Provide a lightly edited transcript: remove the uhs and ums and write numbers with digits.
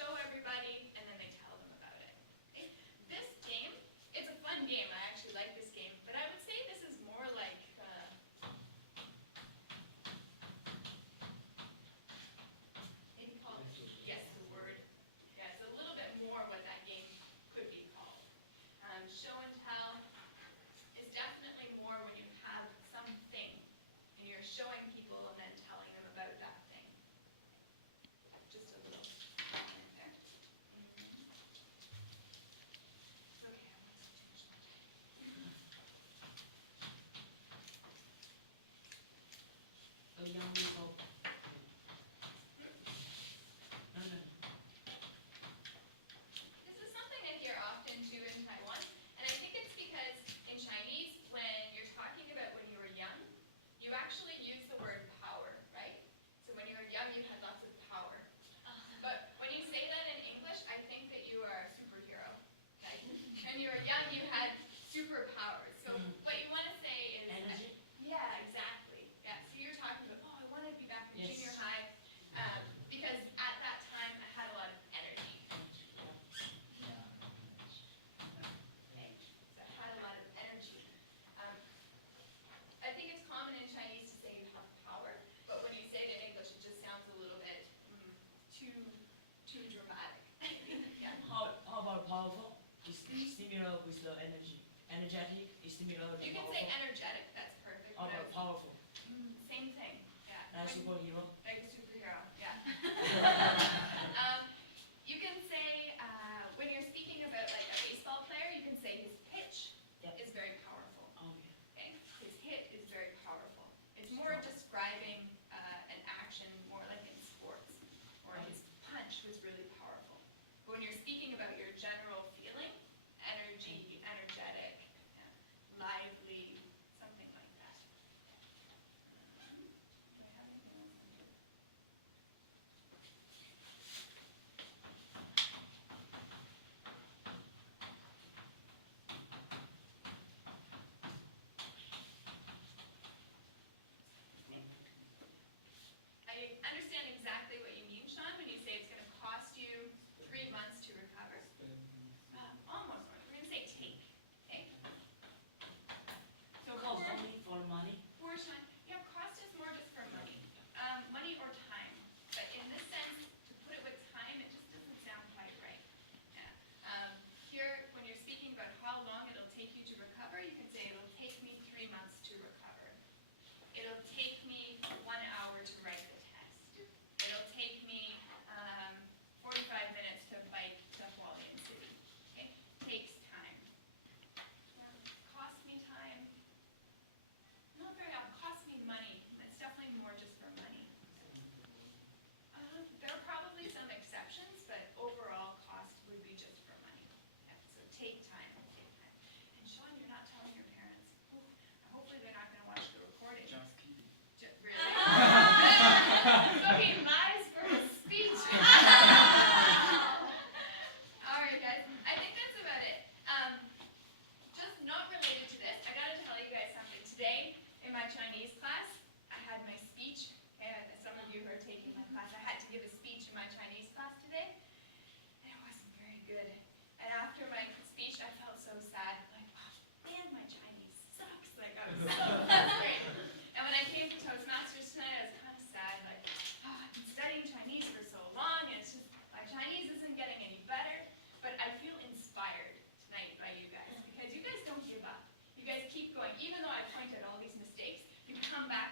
show everybody, and then they tell them about it. Okay? This game, it's a fun game. I actually like this game, but I would say this is more like maybe called, yes, the word. Yeah, it's a little bit more what that game could be called. Show and tell is definitely more when you have something and you're showing people and then telling them about that thing. Just a little comment there. It's okay, I'm going to change that. young people. No, no. This is something I hear often too in Taiwan, and I think it's because in Chinese, when you're talking about when you were young, you actually use the word power, right? So when you were young, you had lots of power. But when you say that in English, I think that you are a superhero. Like, when you were young, you had superpowers. So what you want to say is... Energy? Yeah, exactly. Yeah, so you're talking about, oh, I want to be back in Yes. junior high, because at that time, I had a lot of energy. Okay, so I had a lot of energy. I think it's common in Chinese to say you have power, but when you say it in English, it just sounds a little bit too dramatic. Yeah. How about powerful? It's similar with the energy. Energetic is similar to You can powerful. say energetic, that's perfect. How about powerful? Same thing, yeah. Like When- superhero? Like a superhero, yeah. You can say, when you're speaking about like a baseball player, you can say his pitch Yep. is very powerful. Oh, yeah. Okay? His hit is very powerful. It's more describing an action, more like in sports. Or his punch was really powerful. But when you're speaking about your general feeling, energy, energetic, lively, something like that. Do I have anything else on here? I understand exactly what you mean, Sean, when you say it's going to cost you 3 months to recover. Almost. We're going to say take. Okay? So Cost for- only for money? for time, yeah, cost is more just for money. Money or time. But in this sense, to put it with time, it just doesn't sound quite right. Yeah. Here, when you're speaking about how long it'll take you to recover, you can say it'll take me 3 months to recover. It'll take me 1 hour to write the test. It'll take me 45 minutes to bike to Hualien City. Okay? Takes time. Cost me time. Not very often. Cost me money. It's definitely more just for money. There are probably some exceptions, but overall cost would be just for money. Yeah, so take time. Take time. And Sean, you're not telling your parents. Ooh, hopefully they're not going to watch the recording. Just kidding. Really? So he lies for his speech. All right, guys. I think that's about it. Just not related to this, I gotta tell you guys something. Today, in my Chinese class, I had my speech. Okay, some of you who are taking my class, I had to give a speech in my Chinese class today. And it wasn't very good. And after my speech, I felt so sad. Like, oh, man, my Chinese sucks. Like, I was so frustrated. And when I came to Toastmasters tonight, I was kind of sad. Like, oh, I've been studying Chinese for so long, and it's just, my Chinese isn't getting any better. But I feel inspired tonight by you guys, because you guys don't give up. You guys keep going. Even though I point out all these mistakes, you come back